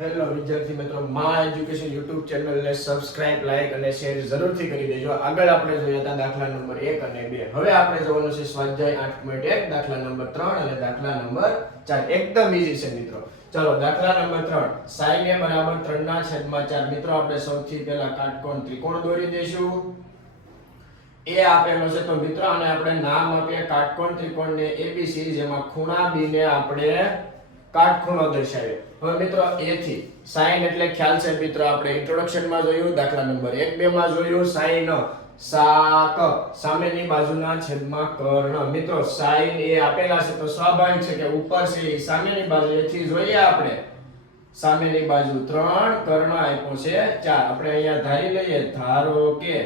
Hello વિદ્યાર્થી મિત્રો, મા એજ્યુકેશન યુટ્યુબ ચેનલને સબસ્ક્રાઇબ, લાઈક અને શેર જરૂરથી કરી દેજો. આગળ આપણે જોયા હતા દાખલા નંબર 1 અને 2. હવે આપણે જોવાનું છે સ્વાધ્યાય 8.1, દાખલા નંબર 3 અને દાખલા નંબર 4. એકદમ ઈઝી છે મિત્રો. ચાલો દાખલા નંબર 3, sin a બરાબર 3/4. મિત્રો આપણે સૌથી પહેલા કાટકોણ ત્રિકોણ દોરી દઈશું. એ આપેલો છે તો મિત્રો આને આપણે નામ આપીએ કાટકોણ ત્રિકોણને ABC, જેમાં ખૂણા B ને આપણે કાટખૂણો દર્શાવ્યો. હવે મિત્રો a થી sin એટલે ખ્યાલ છે મિત્રો, આપણે ઇન્ટ્રોડક્શન માં જોયું, દાખલા નંબર 1 2 માં જોયું. sin સાક સામેની બાજુના છેદમાં કર્ણ. મિત્રો sin એ આપેલા છે તો સ્વાભાવિક છે કે ઉપર છે એ સામેની બાજુ, એથી જોઈએ આપણે સામેની બાજુ 3, કર્ણ આપ્યો છે 4. આપણે અહીંયા ધારી લઈએ, ધારો કે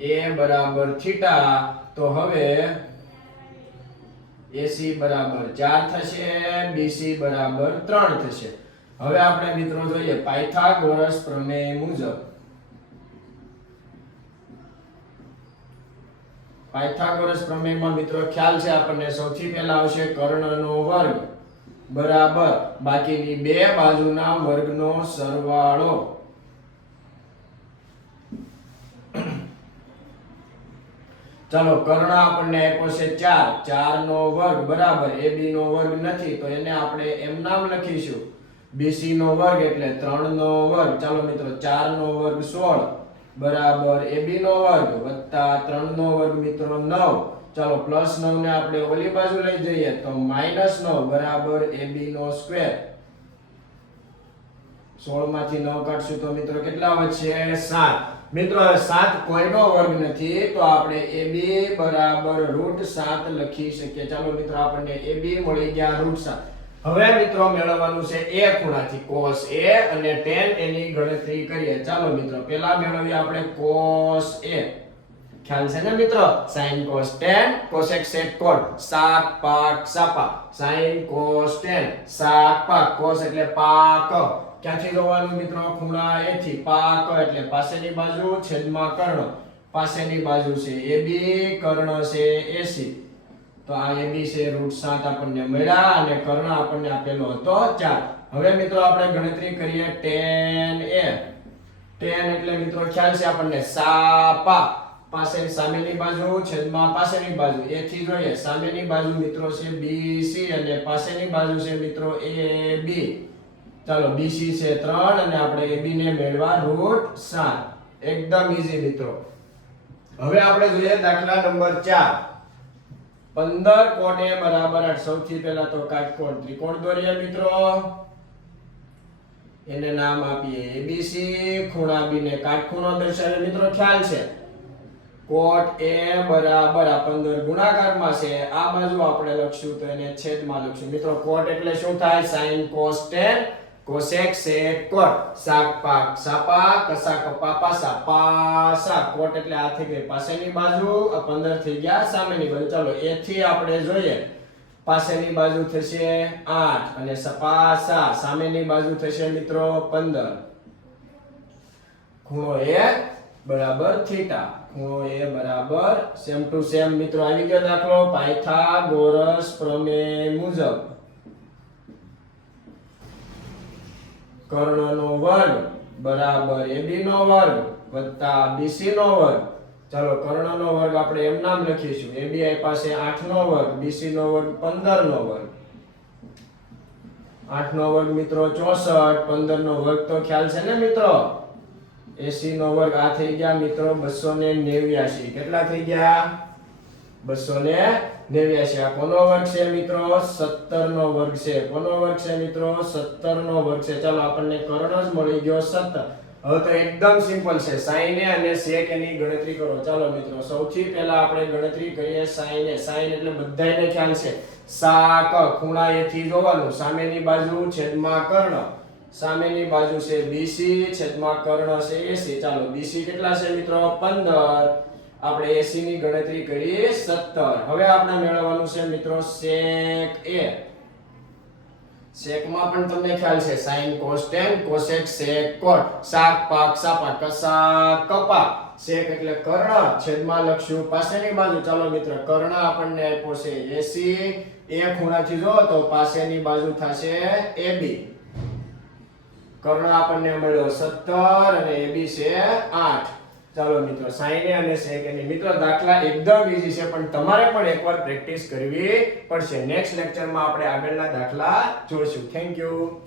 a બરાબર થીટા, તો હવે AC બરાબર 4 થશે, BC બરાબર 3 થશે. હવે આપણે મિત્રો જોઈએ પાયથાગોરસ પ્રમેય મુજબ. પાયથાગોરસ પ્રમેયમાં મિત્રો ખ્યાલ છે આપણને, સૌથી પહેલા આવશે કર્ણનો વર્ગ બરાબર બાકીની બે બાજુના વર્ગનો સરવાળો. ચાલો કર્ણ આપણને આપ્યો છે 4, 4 નો વર્ગ બરાબર AB નો વર્ગ નથી તો એને આપણે એમ નામ લખીશું. BC નો વર્ગ એટલે 3 નો વર્ગ. ચાલો મિત્રો 4 નો વર્ગ 16 બરાબર AB નો વર્ગ વત્તા 3 નો વર્ગ મિત્રો 9. ચાલો પ્લસ 9 ને આપણે ઓલી બાજુ લઈ જઈએ તો -9 બરાબર AB નો સ્ક્વેર. 16 માંથી 9 કાઢશું તો મિત્રો કેટલા વધશે? 7. મિત્રો 7 કોઈનો વર્ગ નથી તો આપણે AB બરાબર √7 લખી શકીએ. ચાલો મિત્રો આપણને AB મળી ગયા √7. હવે મિત્રો મેળવવાનું છે a ખૂણાથી cos a અને tan a ની ગણતરી કરીએ. ચાલો મિત્રો પહેલા મેળવીએ આપણે cos a. ખ્યાલ છે ને મિત્રો? sin cos tan cosec sec cot સાક પાક સાપા. sin cos tan સાક પાક, cos એટલે પાક. ક્યાંથી જોવાનું મિત્રો? ખૂણા a થી. પાક એટલે પાસેની બાજુ છેદમાં કર્ણ. પાસેની બાજુ છે AB, કર્ણ છે AC. તો આ AB છે √7 આપણને મળ્યા અને કર્ણ આપણને આપેલો હતો 4. હવે મિત્રો આપણે ગણતરી કરીએ tan a. tan એટલે મિત્રો ખ્યાલ છે આપણને સાપા. પાસે સામેની બાજુ છેદમાં પાસેની બાજુ. a થી જોઈએ સામેની બાજુ મિત્રો છે BC અને પાસેની બાજુ છે મિત્રો AB. ચાલો BC છે 3 અને આપણે AB ને મેળવા √7. એકદમ ઈઝી મિત્રો. હવે આપણે જોઈએ દાખલા નંબર 4. 15 cot a બરાબર 8. સૌથી પહેલા તો કાટકોણ ત્રિકોણ દોરીએ મિત્રો. એને નામ આપીએ ABC, ખૂણા B ને કાટખૂણો દર્શાવે. મિત્રો ખ્યાલ છે cot a બરાબર આ 15 ગુણાકારમાં છે, આ બાજુ આપણે લખશું તો એને છેદમાં લખશું. મિત્રો cot એટલે શું થાય? sin cos tan cosec sec cot. સાક પાક સાપા, કસા કપા પાસા પાસા. cot એટલે આ થઈ ગઈ પાસેની બાજુ, આ 15 થઈ ગયા સામેની બાજુ. ચાલો a થી આપણે જોઈએ પાસેની બાજુ થશે 8 અને પાસા સામેની બાજુ થશે મિત્રો 15. ખૂણો a બરાબર થીટા. ખૂણો a બરાબર સેમ ટુ સેમ મિત્રો આવી ગયો દાખલો પાયથાગોરસ પ્રમેય મુજબ. કર્ણનો વર્ગ બરાબર AB નો વર્ગ વત્તા BC નો વર્ગ. ચાલો કર્ણનો વર્ગ આપણે એમ નામ લખીશું. AB પાસે 8 નો વર્ગ, BC નો વર્ગ 15 નો વર્ગ. 8 નો વર્ગ મિત્રો 64, 15 નો વર્ગ તો ખ્યાલ છે ને મિત્રો? AC નો વર્ગ આ થઈ ગયા મિત્રો 289. કેટલા થઈ ગયા? 289. આ કોનો વર્ગ છે મિત્રો? 17 નો વર્ગ છે. કોનો વર્ગ છે મિત્રો? 17 નો વર્ગ છે. ચાલો આપણને કર્ણ જ મળી ગયો 17. હવે તો એકદમ સિમ્પલ છે. sin a અને sec a ની ગણતરી કરો. ચાલો મિત્રો સૌથી પહેલા આપણે ગણતરી કરીએ sin a. sin એટલે બધાયને ખ્યાલ છે સાક. ખૂણા a થી જોવાનું, સામેની બાજુ છેદમાં કર્ણ. સામેની બાજુ છે BC, છેદમાં કર્ણ છે AC. ચાલો BC કેટલા છે મિત્રો? 15. આપણે AC ની ગણતરી કરીએ 17. હવે આપણે મેળવવાનું છે મિત્રો sec a. sec માં પણ તમને ખ્યાલ છે sin cos tan cosec sec cot. સાક પાક સાપા કસા કપા. sec એટલે કર્ણ છેદમાં લખશું પાસેની બાજુ. ચાલો મિત્ર કર્ણ આપણને આપ્યો છે 80 એ ખૂણાથી જો તો પાસેની બાજુ થશે AB. કર્ણ આપણને મળ્યો 17 અને AB છે 8. ચાલો મિત્રો sin અને sec ની મિત્રો દાખલા એકદમ ઈઝી છે પણ તમારે પણ એકવાર પ્રેક્ટિસ કરવી પડશે. નેક્સ્ટ લેક્ચરમાં આપણે આગળના દાખલા જોઈશું. Thank you.